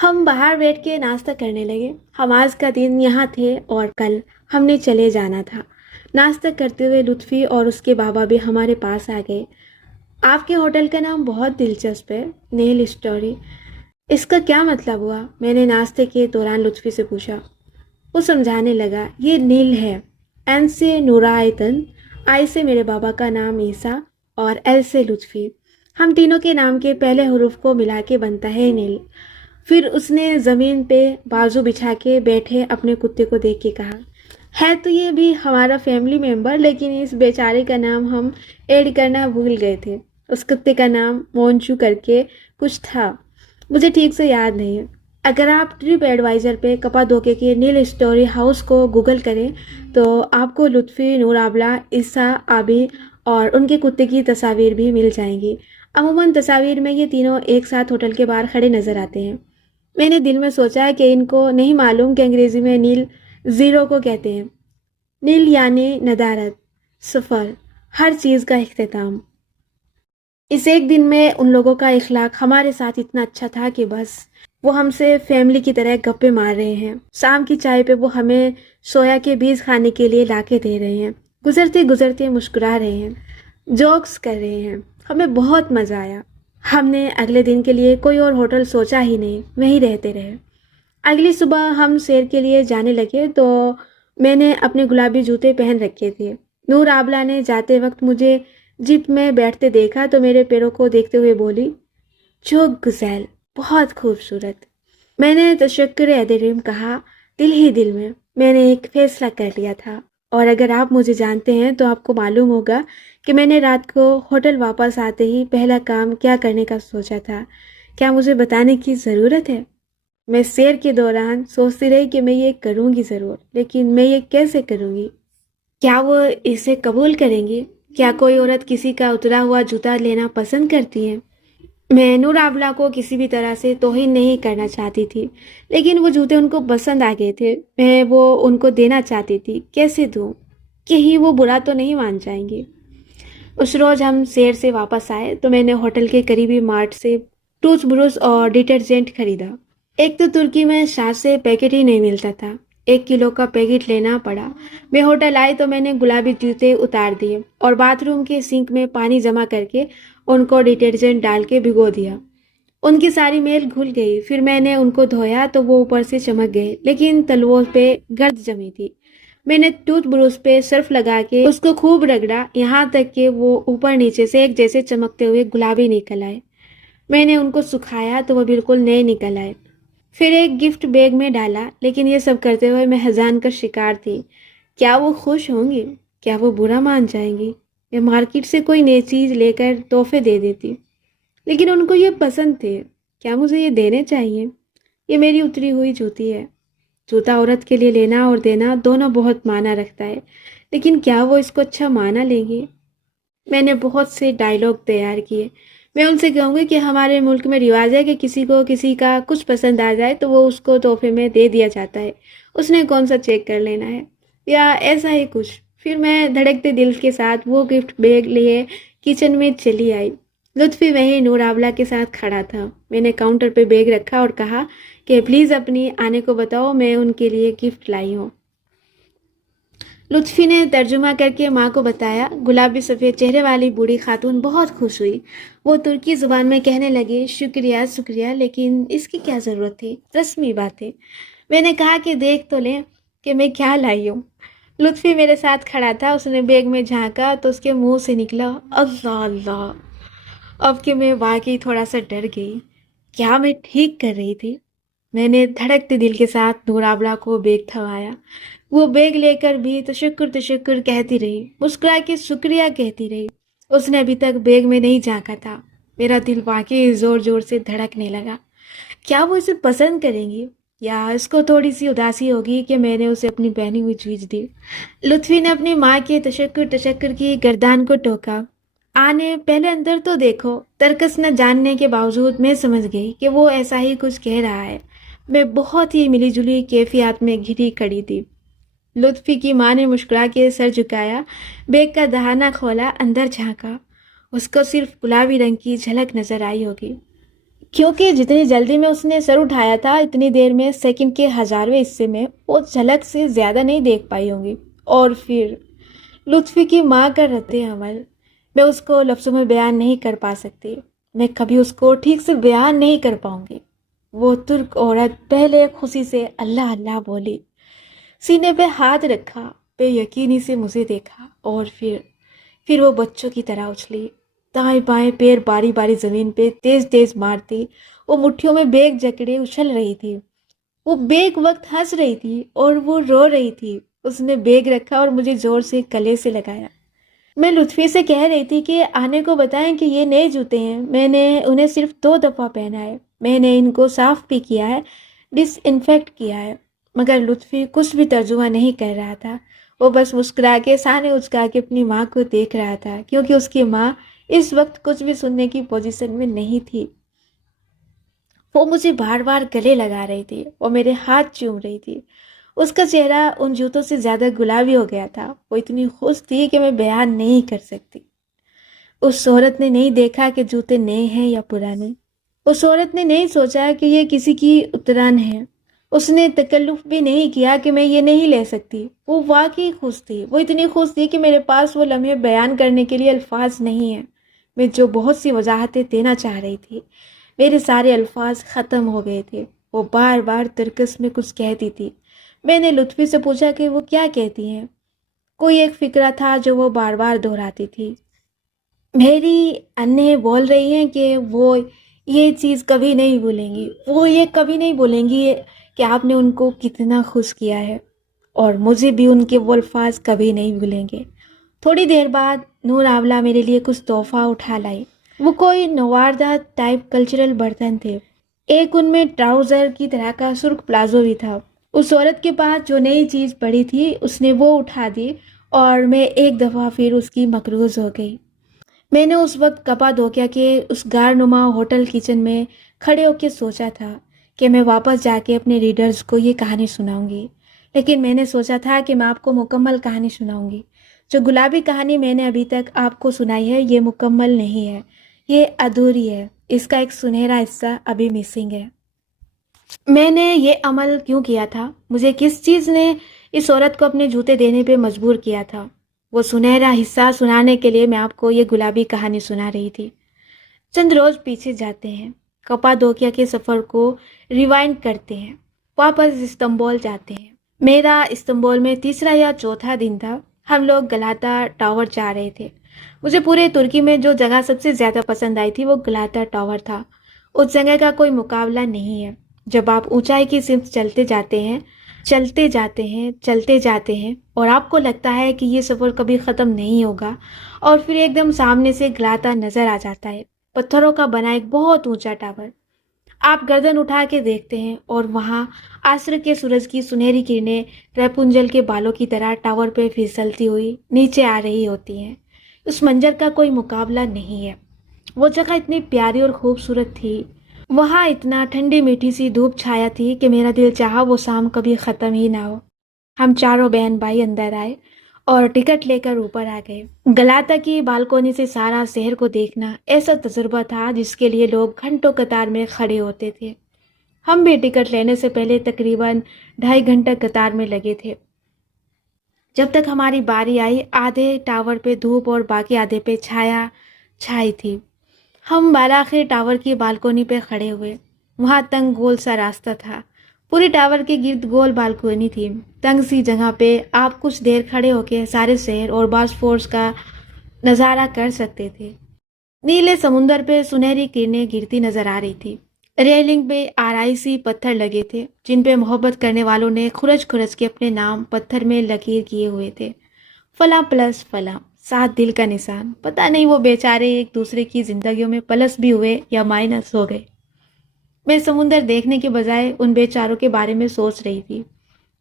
ہم باہر بیٹھ کے ناشتہ کرنے لگے. ہم آج کا دن یہاں تھے اور کل ہم نے چلے جانا تھا. ناشتہ کرتے ہوئے لطفی اور اس کے بابا بھی ہمارے پاس آ گئے. آپ کے ہوٹل کا نام بہت دلچسپ ہے، نیل اسٹوری. اس کا کیا مطلب ہوا؟ میں نے ناشتے کے دوران لطفی سے پوچھا. وہ سمجھانے لگا، یہ نیل ہے. این سے نورا آیتن، آئی سے میرے بابا کا نام عیسیٰ اور ایل سے لطفی. ہم تینوں کے نام کے پہلے حروف کو ملا کے بنتا ہے نیل. پھر اس نے زمین پہ بازو بچھا کے بیٹھے اپنے کتے کو دیکھ کے کہا، ہے تو یہ بھی ہمارا فیملی ممبر، لیکن اس بیچارے کا نام ہم ایڈ کرنا بھول گئے تھے. اس کتے کا نام مونچو کر کے کچھ تھا، مجھے ٹھیک سے یاد نہیں ہے. اگر آپ ٹرپ ایڈوائزر پہ کپادوکے کے نیل اسٹوری ہاؤس کو گوگل کریں تو آپ کو لطفی، نور آبلہ، عیسیٰ، آبی اور ان کے کتے کی تصاویر بھی مل جائیں گی. عموماً تصاویر میں یہ تینوں ایک ساتھ ہوٹل کے باہر کھڑے نظر آتے ہیں. میں نے دل میں سوچا کہ ان کو نہیں معلوم کہ انگریزی میں نیل زیرو کو کہتے ہیں. نیل یعنی ندارت، سفر، ہر چیز کا اختتام. اس ایک دن میں ان لوگوں کا اخلاق ہمارے ساتھ اتنا اچھا تھا کہ بس وہ ہم سے فیملی کی طرح گپے مار رہے ہیں. شام کی چائے پہ وہ ہمیں سویا کے بیج کھانے کے لیے لا کے دے رہے ہیں. گزرتے گزرتے مسکرا رہے ہیں، جوکس کر رہے ہیں. ہمیں بہت مزہ آیا. ہم نے اگلے دن کے لیے کوئی اور ہوٹل سوچا ہی نہیں، وہیں رہتے رہے. اگلی صبح ہم سیر کے لیے جانے لگے تو میں نے اپنے گلابی جوتے پہن رکھے تھے. نور آبلہ نے جاتے وقت مجھے جیپ میں بیٹھتے دیکھا تو میرے پیروں کو دیکھتے ہوئے بولی، جو گزیل، بہت خوبصورت. میں نے تشکر ادریم کہا. دل ہی دل میں نے ایک فیصلہ کر لیا تھا، اور اگر آپ مجھے جانتے ہیں تو آپ کو معلوم ہوگا کہ میں نے رات کو ہوٹل واپس آتے ہی پہلا کام کیا کرنے کا سوچا تھا. کیا مجھے بتانے کی ضرورت ہے؟ میں سیر کے دوران سوچتی رہی کہ میں یہ کروں گی ضرور، لیکن میں یہ کیسے کروں گی؟ کیا وہ اسے قبول کریں گی؟ کیا کوئی عورت کسی کا اترا ہوا جوتا لینا پسند کرتی ہے؟ میں نور آبلہ کو کسی بھی طرح سے توہین نہیں کرنا چاہتی تھی، لیکن وہ جوتے ان کو پسند آ گئے تھے. میں وہ ان کو دینا چاہتی تھی. کیسے دوں؟ کہیں وہ برا تو نہیں مان جائیں گی. اس روز ہم سیر سے واپس آئے تو میں نے ہوٹل کے قریبی مارٹ سے ٹوتھ برش اور ڈٹرجنٹ خریدا. ایک تو ترکی میں شاہ سے پیکٹ ہی نہیں ملتا تھا، 1 کلو کا پیکٹ لینا پڑا. میں ہوٹل آئی تو میں نے گلابی جوتے اتار دیے اور باتھ روم کے سنک میں پانی جمع کر کے ان کو ڈٹرجنٹ ڈال کے بھگو دیا. ان کی ساری میل گھل گئی. پھر میں نے ان کو دھویا تو وہ اوپر سے چمک گئے، لیکن تلووں پہ گرد جمی تھی. میں نے ٹوتھ برش پہ صرف لگا کے اس کو خوب رگڑا، یہاں تک کہ وہ اوپر نیچے سے ایک جیسے چمکتے ہوئے گلابی نکل آئے. میں نے ان کو سکھایا تو وہ بالکل نئے نکل آئے. پھر ایک گفٹ بیگ میں ڈالا، لیکن یہ سب کرتے ہوئے میں حزان کا شکار تھی. کیا وہ خوش ہوں گی؟ کیا وہ برا مان جائیں گی؟ میں مارکیٹ سے کوئی نئی چیز لے کر تحفے دے دیتی، لیکن ان کو یہ پسند تھے. کیا مجھے یہ دینے چاہیے؟ یہ میری اتری ہوئی جوتی ہے. جوتا عورت کے لیے لینا اور دینا دونوں بہت معنی رکھتا ہے، لیکن کیا وہ اس کو اچھا معنی لیں گے؟ میں نے بہت سے ڈائیلاگ تیار کیے. میں ان سے کہوں گی کہ ہمارے ملک میں رواج ہے کہ کسی کو کسی کا کچھ پسند آ جائے تو وہ اس کو تحفے میں دے دیا جاتا ہے، اس نے کون سا چیک کر لینا ہے، یا ایسا ہی کچھ. پھر میں دھڑکتے دل کے ساتھ وہ گفٹ بیگ لیے کچن میں چلی آئی. لطفی وہیں نور آبلہ کے ساتھ کھڑا تھا. میں نے کاؤنٹر پہ بیگ رکھا اور کہا کہ پلیز اپنی آنے کو بتاؤ، میں ان کے لیے گفٹ لائی ہوں. لطفی نے ترجمہ کر کے ماں کو بتایا. گلابی سفید چہرے والی بوڑھی خاتون بہت خوش ہوئی. وہ ترکی زبان میں کہنے لگی، شکریہ شکریہ، لیکن اس کی کیا ضرورت تھی، رسمی بات ہے. میں نے کہا کہ دیکھ تو لیں کہ میں کیا لائی ہوں. لطفی میرے ساتھ کھڑا تھا. اس نے بیگ میں جھانکا تو اس کے منہ سے نکلا، اللہ اللہ. اب کہ میں واقعی تھوڑا سا ڈر گئی. کیا میں ٹھیک کر رہی تھی؟ میں نے دھڑکتے دل کے ساتھ نور آبلہ کو بیگ تھمایا. وہ بیگ لے کر بھی تشکر تشکر کہتی رہی، مسکرا کے شکریہ کہتی رہی. اس نے ابھی تک بیگ میں نہیں جھانکا تھا. میرا دل واقعی زور زور سے دھڑکنے لگا. کیا وہ اسے پسند کریں گی، یا اس کو تھوڑی سی اداسی ہوگی کہ میں نے اسے اپنی پہنی ہوئی چیز دی؟ لطفی نے اپنی ماں کے تشکر کی گردان کو ٹوکا. آنے پہلے اندر تو دیکھو. ترکس نہ جاننے کے باوجود میں سمجھ گئی کہ وہ ایسا ہی کچھ کہہ رہا ہے. میں بہت ہی ملی جلی کیفیات میں گھری کھڑی تھی. لطفی کی ماں نے مسکرا کے سر جھکایا، بیگ کا دہانہ کھولا، اندر جھانکا. اس کو صرف گلابی رنگ کی جھلک نظر آئی ہوگی. کیونکہ جتنی جلدی میں اس نے سر اٹھایا تھا اتنی دیر میں سیکنڈ کے ہزارویں حصے میں وہ جھلک سے زیادہ نہیں دیکھ پائی ہوں گی۔ اور پھر لطفی کی ماں کا رد عمل، میں اس کو لفظوں میں بیان نہیں کر پا سکتی، میں کبھی اس کو ٹھیک سے بیان نہیں کر پاؤں گی۔ وہ ترک عورت پہلے خوشی سے اللہ اللہ بولی، سینے پہ ہاتھ رکھا، بے یقینی سے مجھے دیکھا، اور پھر وہ بچوں کی طرح اچھلی، دائیں بائیں پیر باری باری زمین پہ تیز تیز مارتی، وہ مٹھیوں میں بیگ جکڑے اچھل رہی تھی، وہ بیگ وقت ہنس رہی تھی اور وہ رو رہی تھی۔ اس نے بیگ رکھا اور مجھے زور سے گلے سے لگایا۔ میں لطفی سے کہہ رہی تھی کہ آنے کو بتائیں کہ یہ نئے جوتے ہیں، میں نے انہیں صرف 2 دفعہ پہنا ہے، میں نے ان کو صاف بھی کیا ہے، ڈس انفیکٹ کیا ہے۔ مگر لطفی کچھ بھی ترجمہ نہیں کر رہا تھا، وہ بس مسکرا کے سانے اچکا کے اپنی ماں کو دیکھ رہا تھا، کیونکہ اس کی ماں اس وقت کچھ بھی سننے کی پوزیشن میں نہیں تھی۔ وہ مجھے بار بار گلے لگا رہی تھی، وہ میرے ہاتھ چوم رہی تھی۔ اس کا چہرہ ان جوتوں سے زیادہ گلابی ہو گیا تھا، وہ اتنی خوش تھی کہ میں بیان نہیں کر سکتی۔ اس عورت نے نہیں دیکھا کہ جوتے نئے ہیں یا پرانے، اس عورت نے نہیں سوچا کہ یہ کسی کی اتران ہے، اس نے تکلف بھی نہیں کیا کہ میں یہ نہیں لے سکتی۔ وہ واقعی خوش تھی، وہ اتنی خوش تھی کہ میرے پاس وہ لمحے بیان کرنے کے لیے الفاظ نہیں ہیں۔ میں جو بہت سی وضاحتیں دینا چاہ رہی تھی، میرے سارے الفاظ ختم ہو گئے تھے۔ وہ بار بار ترکس میں کچھ کہتی تھی۔ میں نے لطفی سے پوچھا کہ وہ کیا کہتی ہیں۔ کوئی ایک فقرہ تھا جو وہ بار بار دہراتی تھی۔ میری انہیں بول رہی ہیں کہ وہ یہ چیز کبھی نہیں بھولیں گی، وہ یہ کبھی نہیں بولیں گی کہ آپ نے ان کو کتنا خوش کیا ہے، اور مجھے بھی ان کے وہ الفاظ کبھی نہیں بھولیں گے۔ تھوڑی دیر بعد نور آولا میرے لیے کچھ تحفہ اٹھا لائی۔ وہ کوئی نواردات ٹائپ کلچرل برتن تھے، ایک ان میں ٹراؤزر کی طرح کا سرخ پلازو بھی تھا۔ اس عورت کے پاس جو نئی چیز پڑی تھی اس نے وہ اٹھا دی اور میں ایک دفعہ پھر اس کی مقروض ہو گئی۔ میں نے اس وقت کپادوکیا کے اس غار نما ہوٹل کچن میں کھڑے ہو کے سوچا تھا کہ میں واپس جا کے اپنے ریڈرز کو یہ کہانی سناؤں گی، لیکن میں نے سوچا تھا کہ میں آپ کو مکمل کہانی سناؤں گی۔ جو گلابی کہانی میں نے ابھی تک آپ کو سنائی ہے یہ مکمل نہیں ہے، یہ ادھوری ہے، اس کا ایک سنہرا حصہ ابھی مسنگ ہے۔ میں نے یہ عمل کیوں کیا تھا؟ مجھے کس چیز نے اس عورت کو اپنے جوتے دینے پہ مجبور کیا تھا؟ وہ سنہرا حصہ سنانے کے لیے میں آپ کو یہ گلابی کہانی سنا رہی تھی۔ چند روز پیچھے جاتے ہیں، کپادوکیا کے سفر کو ریوائنڈ کرتے ہیں، واپس استنبول جاتے ہیں۔ میرا استنبول میں تیسرا یا چوتھا دن تھا، ہم لوگ گلاتا ٹاور جا رہے تھے۔ مجھے پورے ترکی میں جو جگہ سب سے زیادہ پسند آئی تھی وہ گلاتا ٹاور تھا، اس جگہ کا کوئی مقابلہ نہیں ہے۔ جب آپ اونچائی کی سمت چلتے جاتے ہیں اور آپ کو لگتا ہے کہ یہ سفر کبھی ختم نہیں ہوگا، اور پھر ایک دم سامنے سے گلاتا نظر آ جاتا ہے، پتھروں کا بنا ایک بہت اونچا ٹاور۔ آپ گردن اٹھا کے دیکھتے ہیں اور وہاں عصر کے سورج کی سنہری کرنیں ریپنزل کے بالوں کی طرح ٹاور پہ پھسلتی ہوئی نیچے آ رہی ہوتی ہیں۔ اس منظر کا کوئی مقابلہ نہیں ہے۔ وہ جگہ اتنی پیاری اور خوبصورت تھی، وہاں اتنا ٹھنڈی میٹھی سی دھوپ چھایا تھی کہ میرا دل چاہا وہ شام کبھی ختم ہی نہ ہو۔ ہم چاروں بہن بھائی اندر آئے اور ٹکٹ لے کر اوپر آ گئے۔ گلاتا کی بالکونی سے سارا شہر کو دیکھنا ایسا تجربہ تھا جس کے لیے لوگ گھنٹوں قطار میں کھڑے ہوتے تھے۔ ہم بھی ٹکٹ لینے سے پہلے تقریباً 2.5 گھنٹہ قطار میں لگے تھے۔ جب تک ہماری باری آئی آدھے ٹاور پہ دھوپ اور باقی آدھے پہ چھایا چھائی تھی۔ ہم بالاخر ٹاور کی بالکونی پہ کھڑے ہوئے۔ وہاں تنگ گول سا راستہ تھا، پوری ٹاور کے گرد گول بالکونی تھی۔ تنگ سی جگہ پہ آپ کچھ دیر کھڑے ہو کے سارے شہر اور باسفورس کا نظارہ کر سکتے تھے۔ نیلے سمندر پہ سنہری کرنیں گرتی نظر آ رہی تھی۔ ریلنگ پہ آرائشی پتھر لگے تھے جن پہ محبت کرنے والوں نے کھرچ کھرچ کے اپنے نام پتھر میں لکیر کیے ہوئے تھے، فلاں پلس فلاں، 7 دل کا نشان۔ پتہ نہیں وہ بیچارے ایک دوسرے کی زندگیوں میں پلس بھی ہوئے یا مائنس ہو گئے۔ میں سمندر دیکھنے کے بجائے ان بیچاروں کے بارے میں سوچ رہی تھی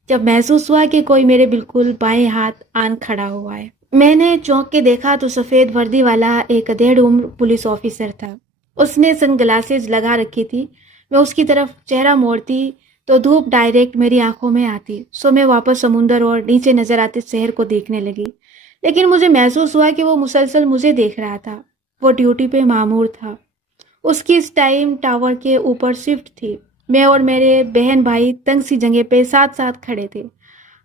جب محسوس ہوا کہ کوئی میرے بالکل بائیں ہاتھ آن کھڑا ہوا ہے۔ میں نے چونک کے دیکھا تو سفید وردی والا ایک ادھیڑ عمر پولیس آفیسر تھا۔ اس نے سن گلاسز لگا رکھی تھی۔ میں اس کی طرف چہرہ موڑتی تو دھوپ ڈائریکٹ میری آنکھوں میں آتی، سو میں واپس سمندر اور نیچے نظر آتے شہر کو دیکھنے لگی، لیکن مجھے محسوس ہوا کہ وہ مسلسل مجھے دیکھ رہا تھا۔ وہ ڈیوٹی پہ مامور تھا، اس کی اس ٹائم ٹاور کے اوپر شفٹ تھی. میں اور میرے بہن بھائی تنگ سی جگہ پہ ساتھ ساتھ کھڑے تھے.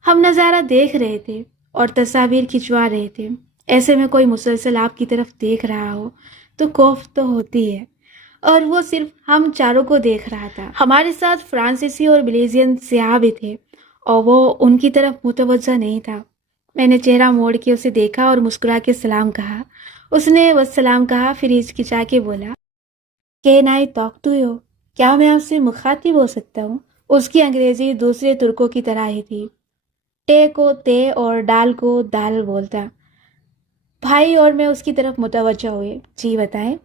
ہم نظارہ دیکھ رہے تھے اور تصاویر کھنچوا رہے تھے. ایسے میں کوئی مسلسل آپ کی طرف دیکھ رہا ہو تو خوف تو ہوتی ہے، اور وہ صرف ہم چاروں کو دیکھ رہا تھا. ہمارے ساتھ فرانسیسی اور بلیزین سیاح بھی تھے اور وہ ان کی طرف متوجہ نہیں تھا. میں نے چہرہ موڑ کے اسے دیکھا اور مسکرا کے سلام کہا. اس نے والسلام کہا، پھر ہچکچا کے بولا، can I talk to you? کیا میں آپ سے مخاطب ہو سکتا ہوں؟ اس کی انگریزی دوسرے ترکوں کی طرح ہی تھی. ٹے کو تے اور ڈال کو دال بولتا. بھائی اور میں اس کی طرف متوجہ ہوئے. جی بتائیں،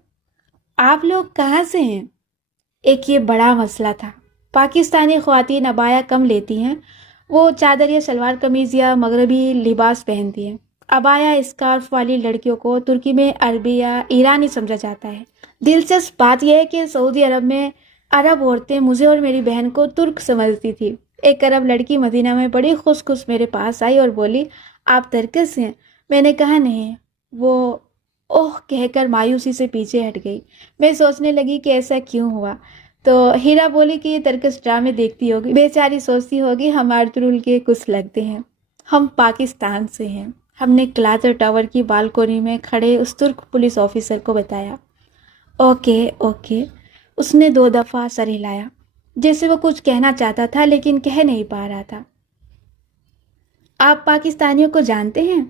آپ لوگ کہاں سے ہیں؟ ایک یہ بڑا مسئلہ تھا. پاکستانی خواتین عبایا کم لیتی ہیں. وہ چادر یا شلوار قمیض یا مغربی لباس پہنتی ہیں. عبایا اسکارف والی لڑکیوں کو ترکی میں عربی یا ایرانی سمجھا جاتا ہے. دلچسپ بات یہ ہے کہ سعودی عرب میں عرب عورتیں مجھے اور میری بہن کو ترک سمجھتی تھی. ایک عرب لڑکی مدینہ میں بڑی خوش خوش میرے پاس آئی اور بولی، آپ ترکس ہیں؟ میں نے کہا نہیں. وہ اوہ کہہ کر مایوسی سے پیچھے ہٹ گئی. میں سوچنے لگی کہ ایسا کیوں ہوا، تو ہیرا بولی کہ یہ ترکس ڈرامے دیکھتی ہوگی. بیچاری سوچتی ہوگی ہم ارطغرل کے کچھ لگتے ہیں. ہم پاکستان سے ہیں. ہم نے کلاتر ٹاور کی بالکونی میں کھڑے اس ترک پولیس آفیسر کو بتایا. Okay okay. اس نے 2 دفعہ سر ہلایا جیسے وہ کچھ کہنا چاہتا تھا لیکن کہہ نہیں پا رہا تھا. آپ پاکستانیوں کو جانتے ہیں؟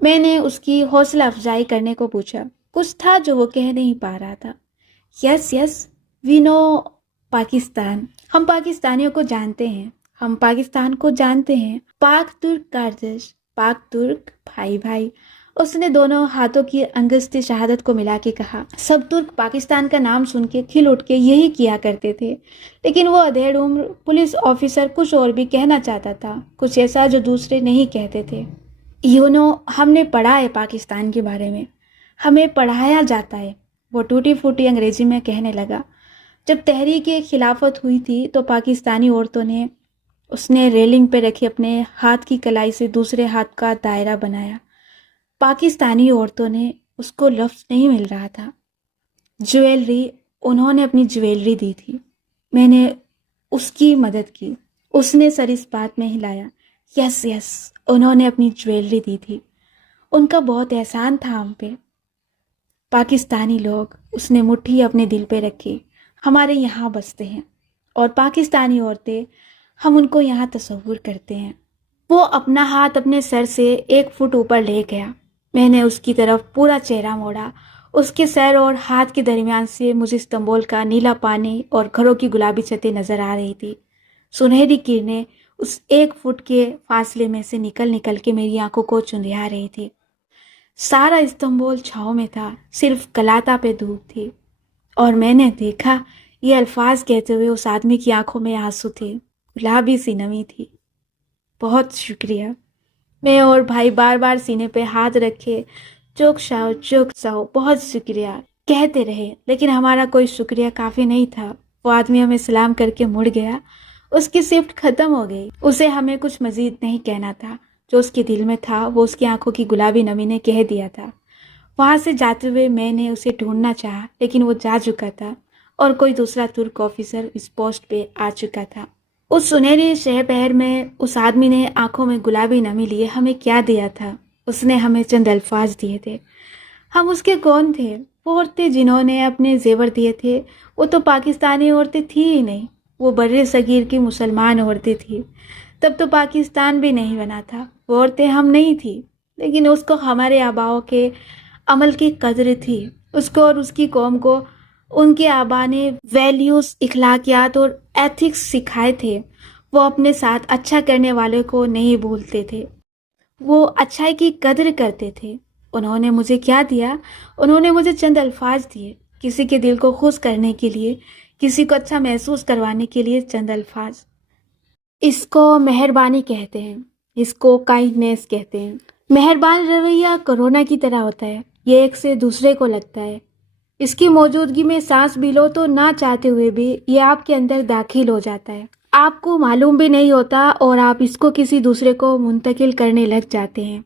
میں نے اس کی حوصلہ افزائی کرنے کو پوچھا. کچھ تھا جو وہ کہہ نہیں پا رہا تھا. یس یس وی نو پاکستان. ہم پاکستانیوں کو جانتے ہیں. ہم پاکستان کو جانتے ہیں. پاک ترک کارجش، پاک ترک بھائی بھائی. اس نے دونوں ہاتھوں کی انگشت شہادت کو ملا کے کہا. سب ترک پاکستان کا نام سن کے کھل اٹھ کے یہی کیا کرتے تھے، لیکن وہ ادھیڑ عمر پولیس آفیسر کچھ اور بھی کہنا چاہتا تھا، کچھ ایسا جو دوسرے نہیں کہتے تھے. ہم نے پڑھا ہے پاکستان کے بارے میں، ہمیں پڑھایا جاتا ہے. وہ ٹوٹی پھوٹی انگریزی میں کہنے لگا. جب تحریک خلافت ہوئی تھی تو پاکستانی عورتوں نے اس نے ریلنگ پہ رکھے اپنے ہاتھ کی کلائی سے دوسرے ہاتھ کا دائرہ بنایا. پاکستانی عورتوں نے اس کو لفظ نہیں مل رہا تھا. جویلری، انہوں نے اپنی جویلری دی تھی. میں نے اس کی مدد کی. اس نے سر اس بات میں ہلایا. یس یس انہوں نے اپنی جویلری دی تھی. ان کا بہت احسان تھا ہم پہ. پاکستانی لوگ، اس نے مٹھی اپنے دل پہ رکھی، ہمارے یہاں بستے ہیں، اور پاکستانی عورتیں، ہم ان کو یہاں تصور کرتے ہیں. وہ اپنا ہاتھ اپنے سر سے 1 فٹ اوپر لے گیا. میں نے اس کی طرف پورا چہرہ موڑا. اس کے سر اور ہاتھ کے درمیان سے مجھے استنبول کا نیلا پانی اور گھروں کی گلابی چھتیں نظر آ رہی تھی. سنہری کرنیں اس 1 فٹ کے فاصلے میں سے نکل کے میری آنکھوں کو چندھیا رہی تھی. سارا استنبول چھاؤں میں تھا، صرف کلاتا پہ دھوپ تھی. اور میں نے دیکھا یہ الفاظ کہتے ہوئے اس آدمی کی آنکھوں میں آنسو تھے، گلابی سی نمی تھی. بہت شکریہ. میں اور بھائی بار بار سینے پہ ہاتھ رکھے چوک شاو بہت شکریہ کہتے رہے، لیکن ہمارا کوئی شکریہ کافی نہیں تھا. وہ آدمی ہمیں سلام کر کے مڑ گیا. اس کی شفٹ ختم ہو گئی. اسے ہمیں کچھ مزید نہیں کہنا تھا. جو اس کے دل میں تھا وہ اس کی آنکھوں کی گلابی نمی نے کہہ دیا تھا. وہاں سے جاتے ہوئے میں نے اسے ڈھونڈنا چاہا، لیکن وہ جا چکا تھا اور کوئی دوسرا ترک آفیسر اس پوسٹ پہ آ چکا تھا. اس سنہری شہ پہر میں اس آدمی نے آنکھوں میں گلابی نمی لیے ہمیں کیا دیا تھا؟ اس نے ہمیں چند الفاظ دیے تھے. ہم اس کے کون تھے؟ وہ عورتیں جنہوں نے اپنے زیور دیے تھے وہ تو پاکستانی عورتیں تھی ہی نہیں، وہ بر صغیر کی مسلمان عورتیں تھیں. تب تو پاکستان بھی نہیں بنا تھا. وہ عورتیں ہم نہیں تھی، لیکن اس کو ہمارے آباؤں کے عمل کی قدر تھی. اس کو اور اس کی قوم کو ان کے آبا نے ویلیوز، اخلاقیات اور ایتھکس سکھائے تھے. وہ اپنے ساتھ اچھا کرنے والے کو نہیں بھولتے تھے، وہ اچھائی کی قدر کرتے تھے. انہوں نے مجھے کیا دیا؟ انہوں نے مجھے چند الفاظ دیے، کسی کے دل کو خوش کرنے کے لیے، کسی کو اچھا محسوس کروانے کے لیے چند الفاظ. اس کو مہربانی کہتے ہیں، اس کو کائنڈنیس کہتے ہیں. مہربان رویہ کورونا کی طرح ہوتا ہے، یہ ایک سے دوسرے کو لگتا ہے. اس کی موجودگی میں سانس بھی لو تو نہ چاہتے ہوئے بھی یہ آپ کے اندر داخل ہو جاتا ہے. آپ کو معلوم بھی نہیں ہوتا اور آپ اس کو کسی دوسرے کو منتقل کرنے لگ جاتے ہیں.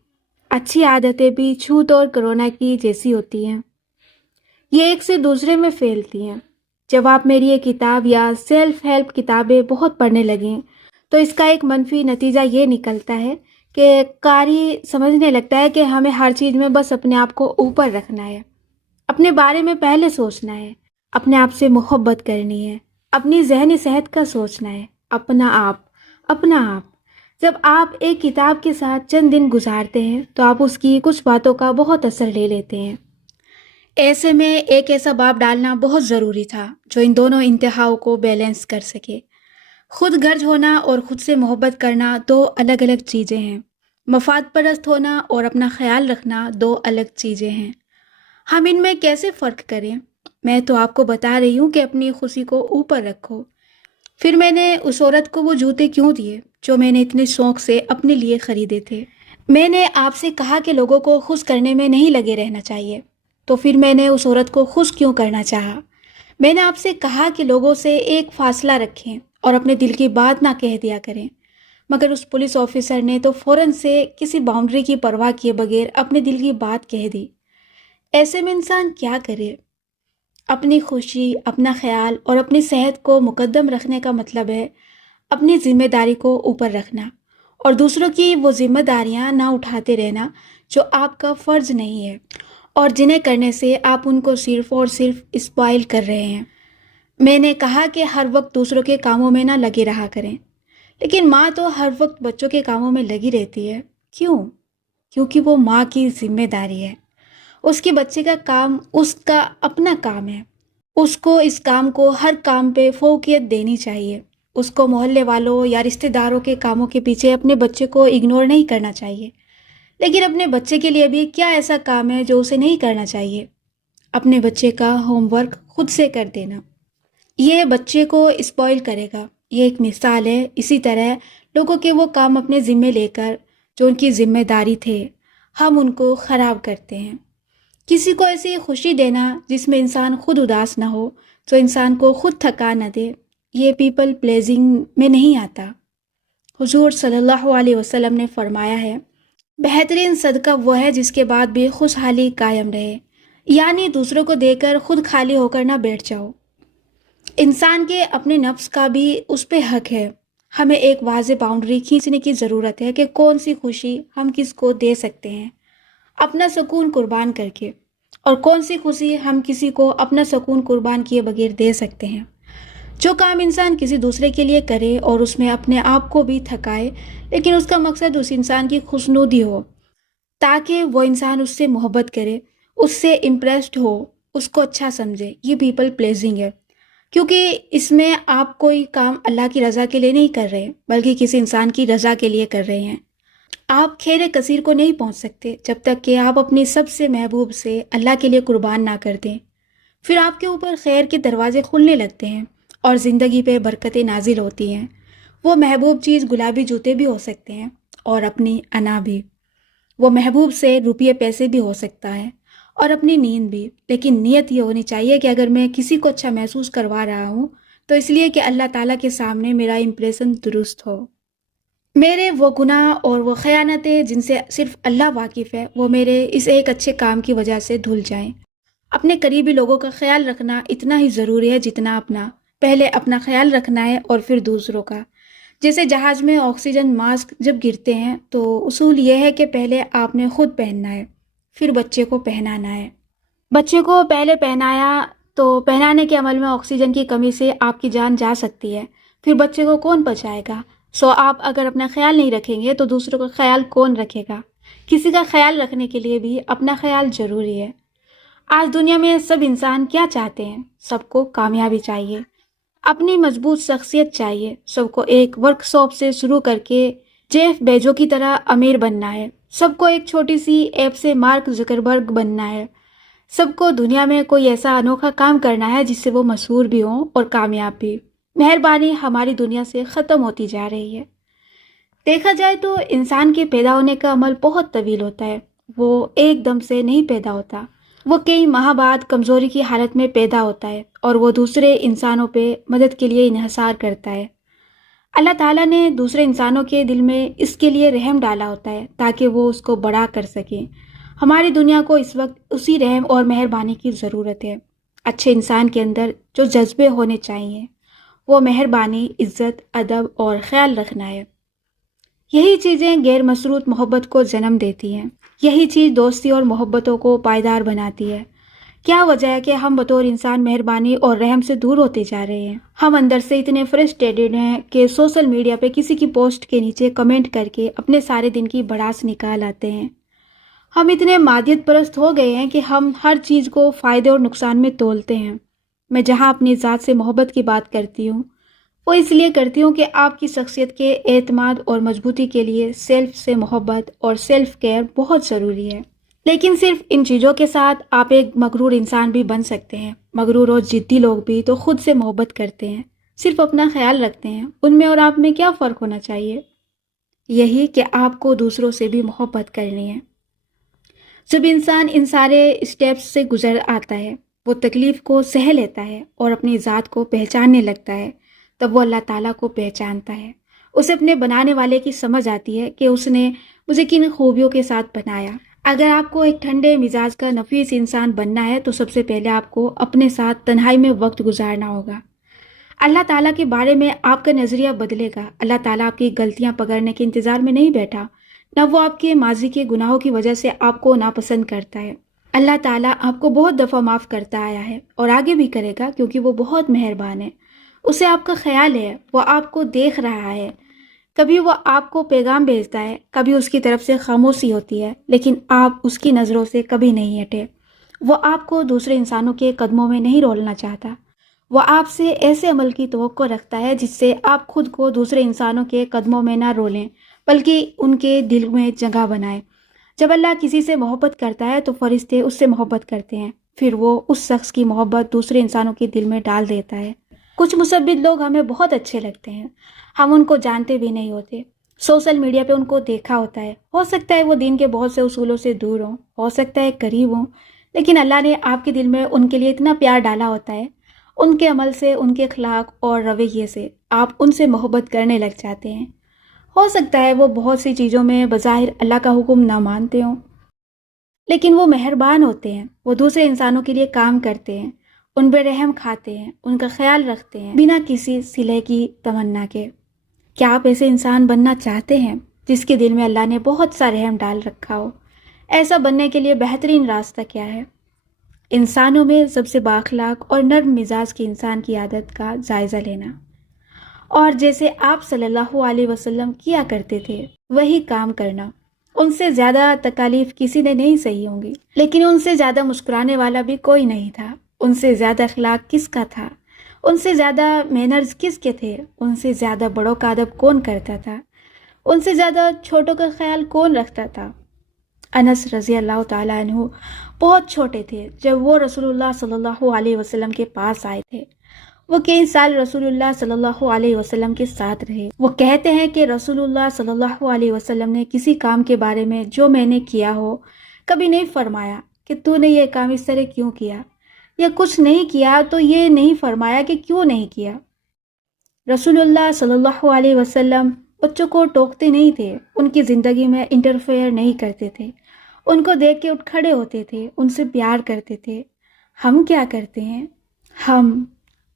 اچھی عادتیں بھی چھوت اور کورونا کی جیسی ہوتی ہیں. یہ ایک سے دوسرے میں پھیلتی ہیں۔ جب آپ میری یہ کتاب یا سیلف ہیلپ کتابیں بہت پڑھنے لگیں تو اس کا ایک منفی نتیجہ یہ نکلتا ہے کہ قاری سمجھنے لگتا ہے کہ ہمیں ہر چیز میں بس اپنے آپ کو اوپر رکھنا ہے، اپنے بارے میں پہلے سوچنا ہے، اپنے آپ سے محبت کرنی ہے، اپنی ذہنی صحت کا سوچنا ہے، اپنا آپ۔ جب آپ ایک کتاب کے ساتھ چند دن گزارتے ہیں تو آپ اس کی کچھ باتوں کا بہت اثر لے لیتے ہیں۔ ایسے میں ایک ایسا باب ڈالنا بہت ضروری تھا جو ان دونوں انتہاؤں کو بیلنس کر سکے۔ خود غرض ہونا اور خود سے محبت کرنا دو الگ الگ چیزیں ہیں۔ مفاد پرست ہونا اور اپنا خیال رکھنا دو الگ چیزیں ہیں۔ ہم ان میں کیسے فرق کریں؟ میں تو آپ کو بتا رہی ہوں کہ اپنی خوشی کو اوپر رکھو۔ پھر میں نے اس عورت کو وہ جوتے کیوں دیے جو میں نے اتنے شوق سے اپنے لیے خریدے تھے؟ میں نے آپ سے کہا کہ لوگوں کو خوش کرنے میں نہیں لگے رہنا چاہیے، تو پھر میں نے اس عورت کو خوش کیوں کرنا چاہا؟ میں نے آپ سے کہا کہ لوگوں سے ایک فاصلہ رکھیں اور اپنے دل کی بات نہ کہہ دیا کریں، مگر اس پولیس آفیسر نے تو فوراً سے کسی باؤنڈری کی پرواہ کیے بغیر اپنے دل کی بات کہہ دی۔ ایسے میں انسان کیا کرے؟ اپنی خوشی، اپنا خیال اور اپنی صحت کو مقدم رکھنے کا مطلب ہے اپنی ذمہ داری کو اوپر رکھنا اور دوسروں کی وہ ذمہ داریاں نہ اٹھاتے رہنا جو آپ کا فرض نہیں ہے اور جنہیں کرنے سے آپ ان کو صرف اور صرف اسپائل کر رہے ہیں۔ میں نے کہا کہ ہر وقت دوسروں کے کاموں میں نہ لگے رہا کریں، لیکن ماں تو ہر وقت بچوں کے کاموں میں لگی رہتی ہے۔ کیوں؟ کیونکہ وہ ماں کی ذمہ داری ہے۔ اس کے بچے کا کام اس کا اپنا کام ہے۔ اس کو اس کام کو ہر کام پہ فوقیت دینی چاہیے۔ اس کو محلے والوں یا رشتہ داروں کے کاموں کے پیچھے اپنے بچے کو اگنور نہیں کرنا چاہیے۔ لیکن اپنے بچے کے لیے بھی کیا ایسا کام ہے جو اسے نہیں کرنا چاہیے؟ اپنے بچے کا ہوم ورک خود سے کر دینا۔ یہ بچے کو اسپوائل کرے گا۔ یہ ایک مثال ہے۔ اسی طرح لوگوں کے وہ کام اپنے ذمے لے کر جو ان کی ذمہ داری تھے، ہم ان کو خراب کرتے ہیں۔ کسی کو ایسی خوشی دینا جس میں انسان خود اداس نہ ہو، جو انسان کو خود تھکا نہ دے، یہ پیپل پلیزنگ میں نہیں آتا۔ حضور صلی اللہ علیہ وسلم نے فرمایا ہے، بہترین صدقہ وہ ہے جس کے بعد بھی خوشحالی قائم رہے، یعنی دوسروں کو دے کر خود خالی ہو کر نہ بیٹھ جاؤ۔ انسان کے اپنے نفس کا بھی اس پہ حق ہے۔ ہمیں ایک واضح باؤنڈری کھینچنے کی ضرورت ہے کہ کون سی خوشی ہم کس کو دے سکتے ہیں اپنا سکون قربان کر کے، اور کون سی خوشی ہم کسی کو اپنا سکون قربان کیے بغیر دے سکتے ہیں۔ جو کام انسان کسی دوسرے کے لیے کرے اور اس میں اپنے آپ کو بھی تھکائے، لیکن اس کا مقصد اس انسان کی خوشنودی ہو تاکہ وہ انسان اس سے محبت کرے، اس سے امپریسڈ ہو، اس کو اچھا سمجھے، یہ پیپل پلیزنگ ہے۔ کیونکہ اس میں آپ کوئی کام اللہ کی رضا کے لیے نہیں کر رہے بلکہ کسی انسان کی رضا کے لیے کر رہے ہیں۔ آپ خیر کثیر کو نہیں پہنچ سکتے جب تک کہ آپ اپنی سب سے محبوب سے اللہ کے لیے قربان نہ کر دیں۔ پھر آپ کے اوپر خیر کے دروازے کھلنے لگتے ہیں اور زندگی پہ برکتیں نازل ہوتی ہیں۔ وہ محبوب چیز گلابی جوتے بھی ہو سکتے ہیں اور اپنی انا بھی۔ وہ محبوب سے روپیے پیسے بھی ہو سکتا ہے اور اپنی نیند بھی، لیکن نیت یہ ہونی چاہیے کہ اگر میں کسی کو اچھا محسوس کروا رہا ہوں تو اس لیے کہ اللہ تعالیٰ کے سامنے میرا امپریشن درست ہو۔ میرے وہ گناہ اور وہ خیانتیں جن سے صرف اللہ واقف ہے، وہ میرے اس ایک اچھے کام کی وجہ سے دھل جائیں۔ اپنے قریبی لوگوں کا خیال رکھنا اتنا ہی ضروری ہے جتنا اپنا۔ پہلے اپنا خیال رکھنا ہے اور پھر دوسروں کا۔ جیسے جہاز میں آکسیجن ماسک جب گرتے ہیں تو اصول یہ ہے کہ پہلے آپ نے خود پہننا ہے، پھر بچے کو پہنانا ہے۔ بچے کو پہلے پہنایا تو پہنانے کے عمل میں آکسیجن کی کمی سے آپ کی جان جا سکتی ہے، پھر بچے کو کون بچائے گا؟ آپ اگر اپنا خیال نہیں رکھیں گے تو دوسروں کا خیال کون رکھے گا؟ کسی کا خیال رکھنے کے لیے بھی اپنا خیال ضروری ہے۔ آج دنیا میں سب انسان کیا چاہتے ہیں؟ سب کو کامیابی چاہیے، اپنی مضبوط شخصیت چاہیے، سب کو ایک ورک شاپ سے شروع کر کے جیف بیجو کی طرح امیر بننا ہے، سب کو ایک چھوٹی سی ایپ سے مارک زکربرگ بننا ہے، سب کو دنیا میں کوئی ایسا انوکھا کام کرنا ہے جس سے وہ مشہور بھی ہوں اور کامیاب بھی۔ مہربانی ہماری دنیا سے ختم ہوتی جا رہی ہے۔ دیکھا جائے تو انسان کے پیدا ہونے کا عمل بہت طویل ہوتا ہے، وہ ایک دم سے نہیں پیدا ہوتا، وہ کئی ماہ بعد کمزوری کی حالت میں پیدا ہوتا ہے اور وہ دوسرے انسانوں پہ مدد کے لیے انحصار کرتا ہے۔ اللہ تعالیٰ نے دوسرے انسانوں کے دل میں اس کے لیے رحم ڈالا ہوتا ہے تاکہ وہ اس کو بڑا کر سکیں۔ ہماری دنیا کو اس وقت اسی رحم اور مہربانی کی ضرورت ہے۔ اچھے انسان کے اندر جو جذبے ہونے چاہیے وہ مہربانی، عزت، ادب اور خیال رکھنا ہے۔ یہی چیزیں غیر مشروط محبت کو جنم دیتی ہیں۔ یہی چیز دوستی اور محبتوں کو پائیدار بناتی ہے۔ کیا وجہ ہے کہ ہم بطور انسان مہربانی اور رحم سے دور ہوتے جا رہے ہیں؟ ہم اندر سے اتنے فرسٹریٹڈ ہیں کہ سوشل میڈیا پہ کسی کی پوسٹ کے نیچے کمنٹ کر کے اپنے سارے دن کی بڑاس نکال آتے ہیں۔ ہم اتنے مادیت پرست ہو گئے ہیں کہ ہم ہر چیز کو فائدے اور نقصان میں تولتے ہیں۔ میں جہاں اپنی ذات سے محبت کی بات کرتی ہوں وہ اس لیے کرتی ہوں کہ آپ کی شخصیت کے اعتماد اور مضبوطی کے لیے سیلف سے محبت اور سیلف کیئر بہت ضروری ہے۔ لیکن صرف ان چیزوں کے ساتھ آپ ایک مغرور انسان بھی بن سکتے ہیں۔ مغرور اور ضدی لوگ بھی تو خود سے محبت کرتے ہیں، صرف اپنا خیال رکھتے ہیں۔ ان میں اور آپ میں کیا فرق ہونا چاہیے؟ یہی کہ آپ کو دوسروں سے بھی محبت کرنی ہے۔ جب انسان ان سارے اسٹیپس سے گزر آتا ہے، وہ تکلیف کو سہ لیتا ہے اور اپنی ذات کو پہچاننے لگتا ہے، تب وہ اللہ تعالیٰ کو پہچانتا ہے۔ اسے اپنے بنانے والے کی سمجھ آتی ہے کہ اس نے مجھے کن خوبیوں کے ساتھ بنایا۔ اگر آپ کو ایک ٹھنڈے مزاج کا نفیس انسان بننا ہے تو سب سے پہلے آپ کو اپنے ساتھ تنہائی میں وقت گزارنا ہوگا۔ اللہ تعالیٰ کے بارے میں آپ کا نظریہ بدلے گا۔ اللہ تعالیٰ آپ کی غلطیاں پکڑنے کے انتظار میں نہیں بیٹھا، نہ وہ آپ کے ماضی کے گناہوں کی وجہ سے آپ کو ناپسند کرتا ہے۔ اللہ تعالیٰ آپ کو بہت دفعہ معاف کرتا آیا ہے اور آگے بھی کرے گا، کیونکہ وہ بہت مہربان ہے۔ اسے آپ کا خیال ہے، وہ آپ کو دیکھ رہا ہے۔ کبھی وہ آپ کو پیغام بھیجتا ہے، کبھی اس کی طرف سے خاموشی ہوتی ہے، لیکن آپ اس کی نظروں سے کبھی نہیں ہٹے۔ وہ آپ کو دوسرے انسانوں کے قدموں میں نہیں رولنا چاہتا۔ وہ آپ سے ایسے عمل کی توقع رکھتا ہے جس سے آپ خود کو دوسرے انسانوں کے قدموں میں نہ رولیں، بلکہ ان کے دل میں جگہ بنائیں۔ جب اللہ کسی سے محبت کرتا ہے تو فرشتے اس سے محبت کرتے ہیں، پھر وہ اس شخص کی محبت دوسرے انسانوں کے دل میں ڈال دیتا ہے۔ کچھ مثبت لوگ ہمیں بہت اچھے لگتے ہیں، ہم ان کو جانتے بھی نہیں ہوتے، سوشل میڈیا پہ ان کو دیکھا ہوتا ہے۔ ہو سکتا ہے وہ دین کے بہت سے اصولوں سے دور ہوں، ہو سکتا ہے قریب ہوں، لیکن اللہ نے آپ کے دل میں ان کے لیے اتنا پیار ڈالا ہوتا ہے، ان کے عمل سے، ان کے اخلاق اور رویے سے آپ ان سے محبت کرنے لگ جاتے ہیں۔ ہو سکتا ہے وہ بہت سی چیزوں میں بظاہر اللہ کا حکم نہ مانتے ہوں، لیکن وہ مہربان ہوتے ہیں، وہ دوسرے انسانوں کے لیے کام کرتے ہیں، ان پہ رحم کھاتے ہیں، ان کا خیال رکھتے ہیں بنا کسی صلے کی تمنا کے۔ کیا آپ ایسے انسان بننا چاہتے ہیں جس کے دل میں اللہ نے بہت سا رحم ڈال رکھا ہو؟ ایسا بننے کے لیے بہترین راستہ کیا ہے؟ انسانوں میں سب سے بااخلاق اور نرم مزاج کے انسان کی عادت کا جائزہ لینا، اور جیسے آپ صلی اللہ علیہ وسلم کیا کرتے تھے وہی کام کرنا۔ ان سے زیادہ تکالیف کسی نے نہیں سہی ہوں گی، لیکن ان سے زیادہ مسکرانے والا بھی کوئی نہیں تھا۔ ان سے زیادہ اخلاق کس کا تھا؟ ان سے زیادہ مینرز کس کے تھے؟ ان سے زیادہ بڑوں کا ادب کون کرتا تھا؟ ان سے زیادہ چھوٹوں کا خیال کون رکھتا تھا؟ انس رضی اللہ تعالیٰ عنہ بہت چھوٹے تھے جب وہ رسول اللہ صلی اللہ علیہ وسلم کے پاس آئے تھے۔ وہ کئی سال رسول اللہ صلی اللہ علیہ وسلم کے ساتھ رہے۔ وہ کہتے ہیں کہ رسول اللہ صلی اللہ علیہ وسلم نے کسی کام کے بارے میں جو میں نے کیا ہو کبھی نہیں فرمایا کہ تو نے یہ کام اس طرح کیوں کیا، یا کچھ نہیں کیا تو یہ نہیں فرمایا کہ کیوں نہیں کیا۔ رسول اللہ صلی اللہ علیہ وسلم بچوں کو ٹوکتے نہیں تھے، ان کی زندگی میں انٹرفیئر نہیں کرتے تھے، ان کو دیکھ کے اٹھ کھڑے ہوتے تھے، ان سے پیار کرتے تھے۔ ہم کیا کرتے ہیں؟ ہم،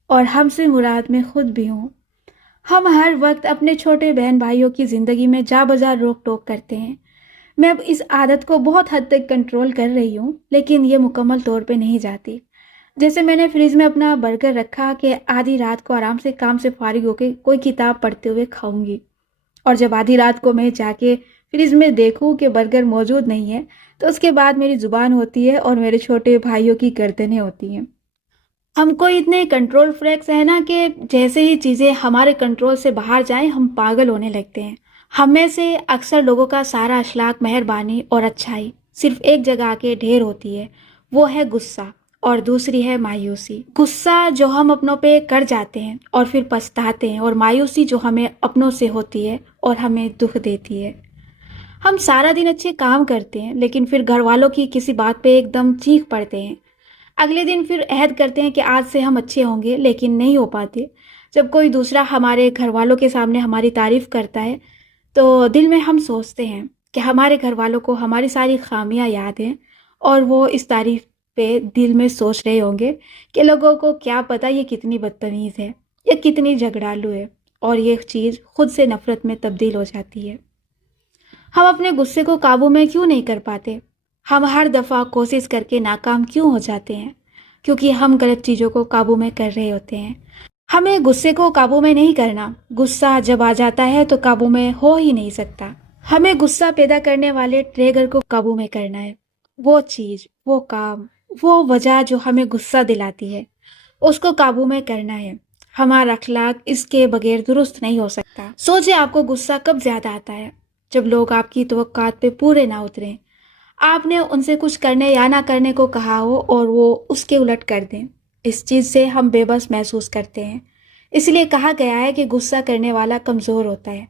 اور ہم سے مراد میں خود بھی ہوں، ہم ہر وقت اپنے چھوٹے بہن بھائیوں کی زندگی میں جا بجا روک ٹوک کرتے ہیں۔ میں اب اس عادت کو بہت حد تک کنٹرول کر رہی ہوں، لیکن یہ مکمل طور پہ نہیں جاتی۔ جیسے میں نے فریج میں اپنا برگر رکھا کہ آدھی رات کو آرام سے کام سے فارغ ہو کے کوئی کتاب پڑھتے ہوئے کھاؤں گی، اور جب آدھی رات کو میں جا کے فریج میں دیکھوں کہ برگر موجود نہیں ہے تو اس کے بعد میری زبان ہوتی ہے اور میرے چھوٹے بھائیوں کی گردنیں ہوتی ہیں۔ ہم کو اتنے کنٹرول فریکس ہے نا کہ جیسے ہی چیزیں ہمارے کنٹرول سے باہر جائیں ہم پاگل ہونے لگتے ہیں۔ ہم میں سے اکثر لوگوں کا سارا اخلاق، مہربانی اور اچھائی صرف ایک جگہ آ کے ڈھیر ہوتی ہے، وہ ہے غصہ، اور دوسری ہے مایوسی۔ غصہ جو ہم اپنوں پہ کر جاتے ہیں اور پھر پچھتاتے ہیں، اور مایوسی جو ہمیں اپنوں سے ہوتی ہے اور ہمیں دکھ دیتی ہے۔ ہم سارا دن اچھے کام کرتے ہیں لیکن پھر گھر والوں کی کسی بات پہ ایک دم چیخ پڑتے ہیں۔ اگلے دن پھر عہد کرتے ہیں کہ آج سے ہم اچھے ہوں گے، لیکن نہیں ہو پاتے۔ جب کوئی دوسرا ہمارے گھر والوں کے سامنے ہماری تعریف کرتا ہے تو دل میں ہم سوچتے ہیں کہ ہمارے گھر والوں کو ہماری ساری خامیاں یاد ہیں اور وہ اس تعریف پہ دل میں سوچ رہے ہوں گے کہ لوگوں کو کیا پتہ یہ کتنی بدتمیز ہے، یہ کتنی جھگڑالو ہے، اور یہ چیز خود سے نفرت میں تبدیل ہو جاتی ہے۔ ہم اپنے غصے کو قابو میں کیوں نہیں کر پاتے؟ ہم ہر دفعہ کوشش کر کے ناکام کیوں ہو جاتے ہیں؟ کیونکہ ہم غلط چیزوں کو قابو میں کر رہے ہوتے ہیں۔ ہمیں غصے کو قابو میں نہیں کرنا، غصہ جب آ جاتا ہے تو قابو میں ہو ہی نہیں سکتا۔ ہمیں غصہ پیدا کرنے والے ٹریگر کو قابو میں کرنا ہے۔ وہ چیز، وہ کام، وہ وجہ جو ہمیں غصہ دلاتی ہے، اس کو قابو میں کرنا ہے۔ ہمارا اخلاق اس کے بغیر درست نہیں ہو سکتا۔ سوچیں آپ کو غصہ کب زیادہ آتا ہے؟ جب لوگ آپ کی توقعات پہ پورے نہ اتریں، آپ نے ان سے کچھ کرنے یا نہ کرنے کو کہا ہو اور وہ اس کے الٹ کر دیں۔ اس چیز سے ہم بے بس محسوس کرتے ہیں۔ اس لیے کہا گیا ہے کہ غصہ کرنے والا کمزور ہوتا ہے۔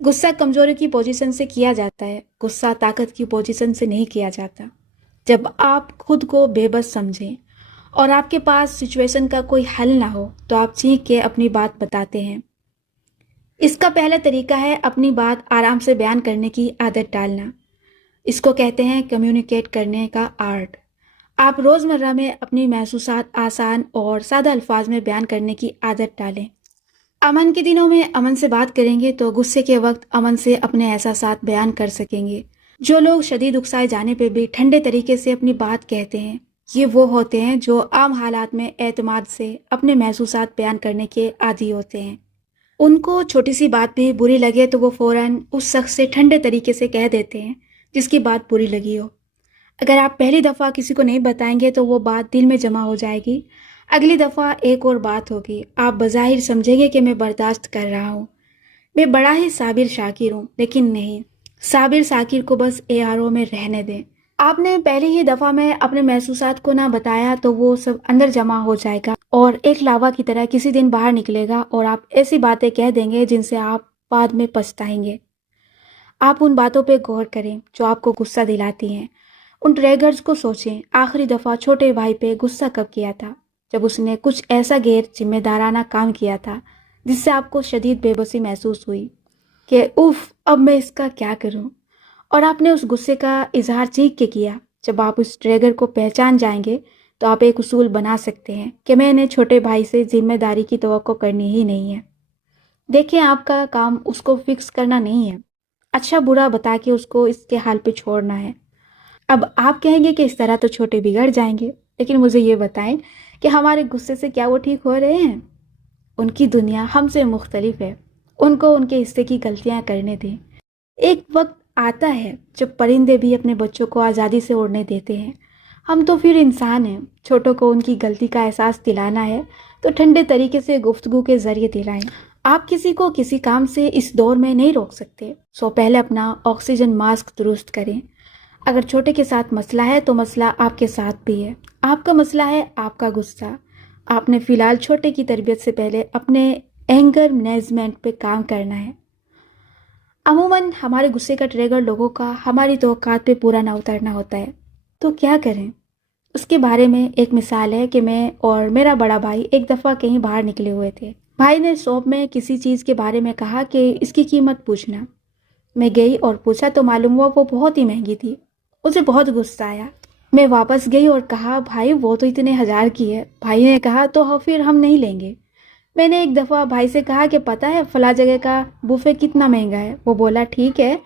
غصہ کمزوری کی پوزیشن سے کیا جاتا ہے، غصہ طاقت کی پوزیشن سے نہیں کیا جاتا۔ جب آپ خود کو بے بس سمجھیں اور آپ کے پاس سچویشن کا کوئی حل نہ ہو تو آپ چیخ کے اپنی بات بتاتے ہیں۔ اس کا پہلا طریقہ ہے اپنی بات آرام سے بیان کرنے کی عادت ڈالنا۔ اس کو کہتے ہیں کمیونیکیٹ کرنے کا آرٹ۔ آپ روزمرہ میں اپنی محسوسات آسان اور سادہ الفاظ میں بیان کرنے کی عادت ڈالیں۔ امن کے دنوں میں امن سے بات کریں گے تو غصے کے وقت امن سے اپنے احساسات بیان کر سکیں گے۔ جو لوگ شدید اکسائے جانے پہ بھی ٹھنڈے طریقے سے اپنی بات کہتے ہیں، یہ وہ ہوتے ہیں جو عام حالات میں اعتماد سے اپنے محسوسات بیان کرنے کے عادی ہوتے ہیں۔ ان کو چھوٹی سی بات بھی بری لگے تو وہ فوراً اس شخص سے ٹھنڈے طریقے سے کہہ دیتے ہیں جس کی بات بری لگی ہو۔ اگر آپ پہلی دفعہ کسی کو نہیں بتائیں گے تو وہ بات دل میں جمع ہو جائے گی، اگلی دفعہ ایک اور بات ہوگی، آپ بظاہر سمجھیں گے کہ میں برداشت کر رہا ہوں، میں بڑا ہی صابر شاکر ہوں، لیکن نہیں، صابر شاکر کو بس ARO میں رہنے دیں۔ آپ نے پہلی ہی دفعہ میں اپنے محسوسات کو نہ بتایا تو وہ سب اندر جمع ہو جائے گا اور ایک لاوا کی طرح کسی دن باہر نکلے گا اور آپ ایسی باتیں کہہ دیں گے جن سے آپ بعد میں پچھتائیں گے۔ آپ ان باتوں پہ غور کریں جو آپ کو غصہ دلاتی ہیں، ان ٹریگرز کو سوچیں۔ آخری دفعہ چھوٹے بھائی پہ غصہ کب کیا تھا؟ جب اس نے کچھ ایسا غیر ذمہ دارانہ کام کیا تھا جس سے آپ کو شدید بے بسی محسوس ہوئی کہ اف، اب میں اس کا کیا کروں، اور آپ نے اس غصے کا اظہار چیخ کے کیا۔ جب آپ اس ٹریگر کو پہچان جائیں گے تو آپ ایک اصول بنا سکتے ہیں کہ میں نے چھوٹے بھائی سے ذمہ داری کی توقع کرنی ہی نہیں ہے۔ دیکھیں، آپ کا کام اس کو فکس کرنا نہیں ہے، اچھا برا بتا کے اس کو اس کے حال پہ چھوڑنا ہے۔ اب آپ کہیں گے کہ اس طرح تو چھوٹے بگڑ جائیں گے، لیکن مجھے یہ بتائیں کہ ہمارے غصے سے کیا وہ ٹھیک ہو رہے ہیں؟ ان کی دنیا ہم سے مختلف ہے، ان کو ان کے حصے کی غلطیاں کرنے دیں۔ ایک وقت آتا ہے جب پرندے بھی اپنے بچوں کو آزادی سے اڑنے دیتے ہیں۔ ہم تو پھر انسان ہیں، چھوٹوں کو ان کی غلطی کا احساس دلانا ہے تو ٹھنڈے طریقے سے گفتگو کے ذریعے دلائیں۔ آپ کسی کو کسی کام سے اس دور میں نہیں روک سکتے، سو پہلے اپنا آکسیجن ماسک درست کریں۔ اگر چھوٹے کے ساتھ مسئلہ ہے تو مسئلہ آپ کے ساتھ بھی ہے۔ آپ کا مسئلہ ہے آپ کا غصہ۔ آپ نے فی الحال چھوٹے کی تربیت سے پہلے اپنے اینگر مینجمنٹ پہ کام کرنا ہے۔ عموماً ہمارے غصے کا ٹریگر لوگوں کا ہماری توقعات پہ پورا نہ اترنا ہوتا ہے، تو کیا کریں؟ اس کے بارے میں ایک مثال ہے کہ میں اور میرا بڑا بھائی ایک دفعہ کہیں باہر نکلے ہوئے تھے۔ بھائی نے شاپ میں کسی چیز کے بارے میں کہا کہ اس کی قیمت پوچھنا۔ میں گئی اور پوچھا تو معلوم ہوا وہ بہت ہی مہنگی تھی۔ اسے بہت غصہ آیا۔ میں واپس گئی اور کہا بھائی وہ تو اتنے 1000 کی ہے۔ بھائی نے کہا تو پھر ہم نہیں لیں گے۔ میں نے ایک دفعہ بھائی سے کہا کہ پتہ ہے فلاں جگہ کا بوفے کتنا مہنگا ہے؟ وہ بولا ٹھیک ہے،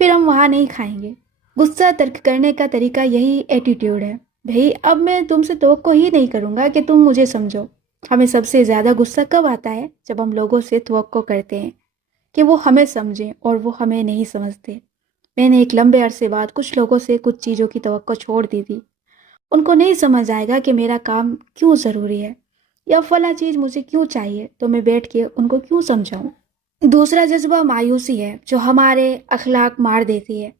پھر ہم وہاں نہیں کھائیں گے۔ غصہ ترک کرنے کا طریقہ یہی ایٹیٹیوڈ ہے، بھئی اب میں تم سے توقع ہی نہیں کروں گا کہ تم مجھے سمجھو۔ ہمیں سب سے زیادہ غصہ کب آتا ہے؟ جب ہم لوگوں سے توقع کرتے ہیں کہ وہ ہمیں سمجھیں اور وہ ہمیں نہیں سمجھتے۔ میں نے ایک لمبے عرصے بعد کچھ لوگوں سے کچھ چیزوں کی توقع چھوڑ دی تھی۔ ان کو نہیں سمجھ آئے گا کہ میرا کام کیوں ضروری ہے یا فلاں چیز مجھے کیوں چاہیے، تو میں بیٹھ کے ان کو کیوں سمجھاؤں۔ دوسرا جذبہ مایوسی ہے جو ہمارے اخلاق مار دیتی ہے۔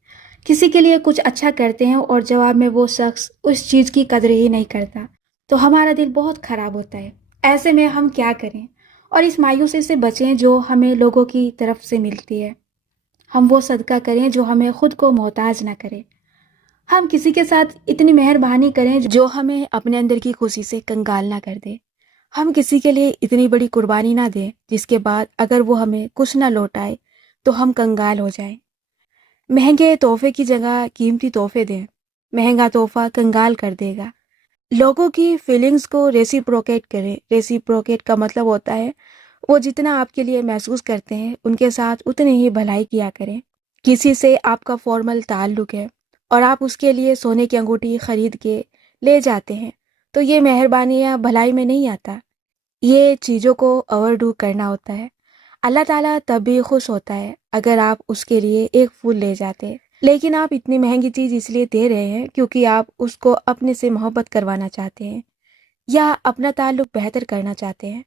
کسی کے لیے کچھ اچھا کرتے ہیں اور جواب میں وہ شخص اس چیز کی قدر ہی نہیں کرتا تو ہمارا دل بہت خراب ہوتا ہے۔ ایسے میں ہم کیا کریں اور اس مایوسی سے بچیں جو ہمیں لوگوں کی طرف سے ملتی ہے؟ ہم وہ صدقہ کریں جو ہمیں خود کو محتاج نہ کرے۔ ہم کسی کے ساتھ اتنی مہربانی کریں جو ہمیں اپنے اندر کی خوشی سے کنگال نہ کر دے۔ ہم کسی کے لیے اتنی بڑی قربانی نہ دیں جس کے بعد اگر وہ ہمیں کچھ نہ لوٹائے تو ہم کنگال ہو جائیں۔ مہنگے تحفے کی جگہ قیمتی تحفے دیں، مہنگا تحفہ کنگال کر دے گا۔ لوگوں کی فیلنگز کو ریسیپروکیٹ کریں۔ ریسیپروکیٹ کا مطلب ہوتا ہے وہ جتنا آپ کے لیے محسوس کرتے ہیں ان کے ساتھ اتنی ہی بھلائی کیا کریں۔ کسی سے آپ کا فارمل تعلق ہے اور آپ اس کے لیے سونے کی انگوٹھی خرید کے لے جاتے ہیں تو یہ مہربانی یا بھلائی میں نہیں آتا، یہ چیزوں کو اوور ڈو کرنا ہوتا ہے۔ اللہ تعالیٰ تب بھی خوش ہوتا ہے اگر آپ اس کے لیے ایک پھول لے جاتے، لیکن آپ اتنی مہنگی چیز اس لیے دے رہے ہیں کیونکہ آپ اس کو اپنے سے محبت کروانا چاہتے ہیں یا اپنا تعلق بہتر کرنا چاہتے ہیں۔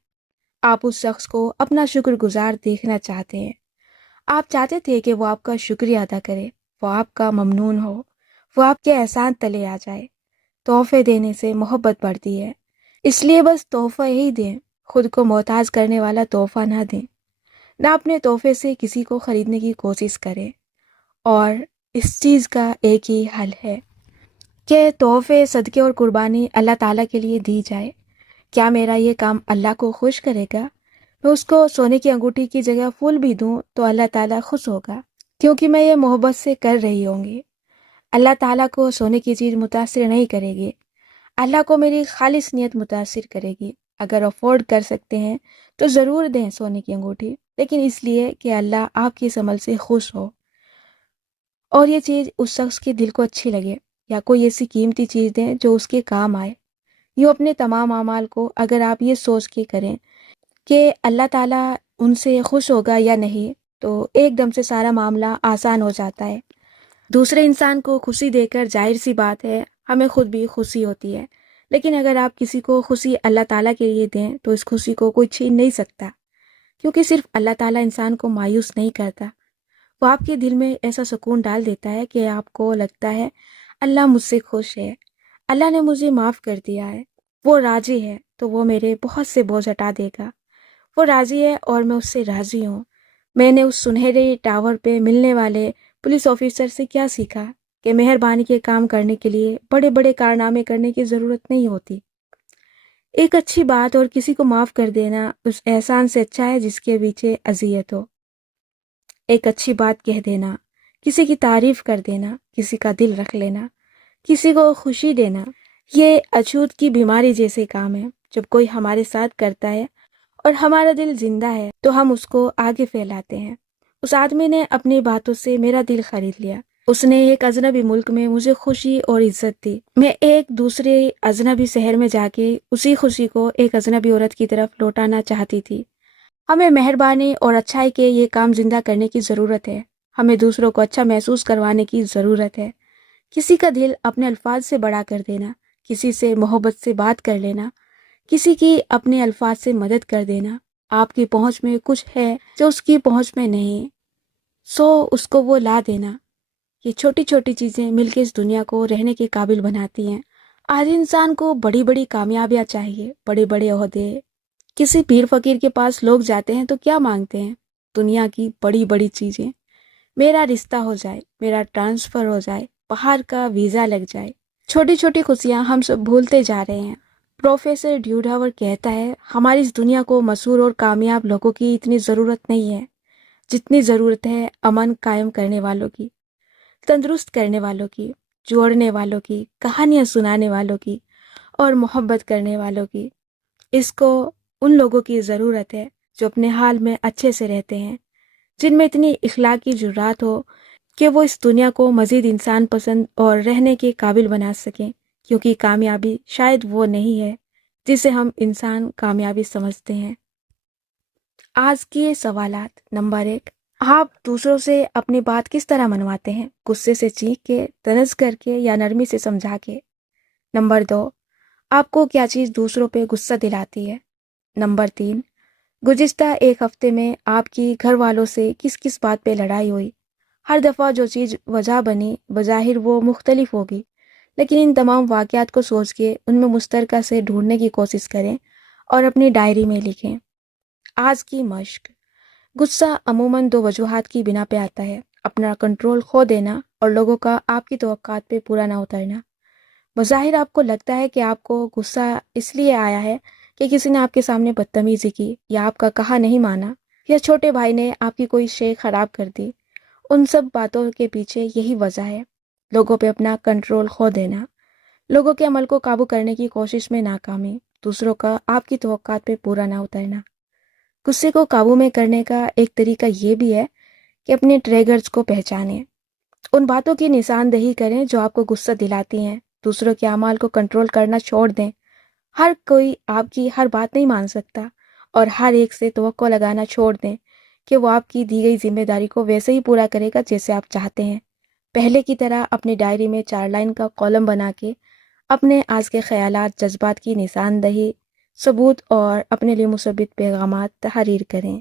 آپ اس شخص کو اپنا شکر گزار دیکھنا چاہتے ہیں۔ آپ چاہتے تھے کہ وہ آپ کا شکریہ ادا کرے، وہ آپ کا ممنون ہو، وہ آپ کے احسان تلے آ جائے۔ تحفے دینے سے محبت بڑھتی ہے، اس لیے بس تحفہ ہی دیں، خود کو محتاج کرنے والا تحفہ نہ دیں، نہ اپنے تحفے سے کسی کو خریدنے کی کوشش کریں۔ اور اس چیز کا ایک ہی حل ہے کہ تحفے، صدقے اور قربانی اللہ تعالیٰ کے لیے دی جائے۔ کیا میرا یہ کام اللہ کو خوش کرے گا؟ میں اس کو سونے کی انگوٹھی کی جگہ پھول بھی دوں تو اللہ تعالیٰ خوش ہوگا، کیونکہ میں یہ محبت سے کر رہی ہوں گی۔ اللہ تعالیٰ کو سونے کی چیز متاثر نہیں کرے گی، اللہ کو میری خالص نیت متاثر کرے گی۔ اگر افورڈ کر سکتے ہیں تو ضرور دیں سونے کی انگوٹھی، لیکن اس لیے کہ اللہ آپ کی اس عمل سے خوش ہو اور یہ چیز اس شخص کے دل کو اچھی لگے، یا کوئی ایسی قیمتی چیز دیں جو اس کے کام آئے۔ یوں اپنے تمام اعمال کو اگر آپ یہ سوچ کے کریں کہ اللہ تعالیٰ ان سے خوش ہوگا یا نہیں، تو ایک دم سے سارا معاملہ آسان ہو جاتا ہے۔ دوسرے انسان کو خوشی دے کر ظاہر سی بات ہے ہمیں خود بھی خوشی ہوتی ہے، لیکن اگر آپ کسی کو خوشی اللہ تعالیٰ کے لیے دیں تو اس خوشی کو کوئی چھین نہیں سکتا، کیونکہ صرف اللہ تعالیٰ انسان کو مایوس نہیں کرتا، وہ آپ کے دل میں ایسا سکون ڈال دیتا ہے کہ آپ کو لگتا ہے اللہ مجھ سے خوش ہے، اللہ نے مجھے معاف کر دیا ہے، وہ راضی ہے تو وہ میرے بہت سے بوجھ ہٹا دے گا، وہ راضی ہے اور میں اس سے راضی ہوں۔ میں نے اس سنہرے ٹاور پہ ملنے والے پولیس آفیسر سے کیا سیکھا کہ مہربانی کے کام کرنے کے لیے بڑے بڑے کارنامے کرنے کی ضرورت نہیں ہوتی۔ ایک اچھی بات اور کسی کو معاف کر دینا اس احسان سے اچھا ہے جس کے پیچھے اذیت ہو۔ ایک اچھی بات کہہ دینا، کسی کی تعریف کر دینا، کسی کا دل رکھ لینا، کسی کو خوشی دینا، یہ اچھوت کی بیماری جیسے کام ہے۔ جب کوئی ہمارے ساتھ کرتا ہے اور ہمارا دل زندہ ہے تو ہم اس کو آگے پھیلاتے ہیں۔ اس آدمی نے اپنی باتوں سے میرا دل خرید لیا، اس نے ایک اجنبی ملک میں مجھے خوشی اور عزت دی، میں ایک دوسرے اجنبی شہر میں جا کے اسی خوشی کو ایک اجنبی عورت کی طرف لوٹانا چاہتی تھی۔ ہمیں مہربانی اور اچھائی کے یہ کام زندہ کرنے کی ضرورت ہے، ہمیں دوسروں کو اچھا محسوس کروانے کی ضرورت ہے۔ کسی کا دل اپنے الفاظ سے بڑا کر دینا، کسی سے محبت سے بات کر لینا، کسی کی اپنے الفاظ سے مدد کر دینا۔ آپ کی پہنچ میں کچھ ہے جو اس کی پہنچ میں نہیں، سو اس کو وہ لا دینا۔ یہ چھوٹی چھوٹی چیزیں مل کے اس دنیا کو رہنے کے قابل بناتی ہیں۔ آج انسان کو بڑی بڑی کامیابیاں چاہیے، بڑے بڑے عہدے۔ کسی پیر فقیر کے پاس لوگ جاتے ہیں تو کیا مانگتے ہیں؟ دنیا کی بڑی بڑی چیزیں، میرا رشتہ ہو جائے، میرا ٹرانسفر ہو جائے، باہر کا ویزا لگ جائے۔ چھوٹی چھوٹی خوشیاں ہم سب بھولتے جا رہے ہیں۔ پروفیسر ڈیوڈاور کہتا ہے ہماری اس دنیا کو مسحور اور کامیاب لوگوں کی اتنی ضرورت نہیں ہے جتنی ضرورت ہے امن قائم کرنے والوں کی، تندرست کرنے والوں کی، جوڑنے والوں کی، کہانیاں سنانے والوں کی اور محبت کرنے والوں کی۔ اس کو ان لوگوں کی ضرورت ہے جو اپنے حال میں اچھے سے رہتے ہیں، جن میں اتنی اخلاقی جرات ہو کہ وہ اس دنیا کو مزید انسان پسند اور رہنے کے قابل بنا سکیں، کیونکہ کامیابی شاید وہ نہیں ہے جسے ہم انسان کامیابی سمجھتے ہیں۔ آج کے سوالات۔ نمبر 1، آپ دوسروں سے اپنی بات کس طرح منواتے ہیں؟ غصے سے چیخ کے، طنز کر کے یا نرمی سے سمجھا کے؟ نمبر 2، آپ کو کیا چیز دوسروں پہ غصہ دلاتی ہے؟ نمبر 3، گزشتہ ایک ہفتے میں آپ کی گھر والوں سے کس کس بات پہ لڑائی ہوئی؟ ہر دفعہ جو چیز وجہ بنی بظاہر وہ مختلف ہوگی، لیکن ان تمام واقعات کو سوچ کے ان میں مشترکہ سے ڈھونڈنے کی کوشش کریں اور اپنی ڈائری میں لکھیں۔ آج کی مشق۔ غصہ عموماً 2 وجوہات کی بنا پہ آتا ہے: اپنا کنٹرول کھو دینا اور لوگوں کا آپ کی توقعات پہ پورا نہ اترنا۔ بظاہر آپ کو لگتا ہے کہ آپ کو غصہ اس لیے آیا ہے کہ کسی نے آپ کے سامنے بدتمیزی کی، یا آپ کا کہا نہیں مانا، یا چھوٹے بھائی نے آپ کی کوئی شے خراب کر دی۔ ان سب باتوں کے پیچھے یہی وجہ ہے، لوگوں پہ اپنا کنٹرول کھو دینا، لوگوں کے عمل کو قابو کرنے کی کوشش میں ناکامی، دوسروں کا آپ کی توقعات پہ پورا نہ اترنا۔ غصے کو قابو میں کرنے کا ایک طریقہ یہ بھی ہے کہ اپنے ٹریگرز کو پہچانیں، ان باتوں کی نشاندہی کریں جو آپ کو غصہ دلاتی ہیں، دوسروں کے اعمال کو کنٹرول کرنا چھوڑ دیں۔ ہر کوئی آپ کی ہر بات نہیں مان سکتا، اور ہر ایک سے توقع لگانا چھوڑ دیں کہ وہ آپ کی دی گئی ذمہ داری کو ویسے ہی پورا کرے گا جیسے آپ چاہتے ہیں۔ پہلے کی طرح اپنی ڈائری میں 4 لائن کا کالم بنا کے اپنے آج کے خیالات، جذبات کی نشاندہی، ثبوت اور اپنے لیے مثبت پیغامات تحریر کریں۔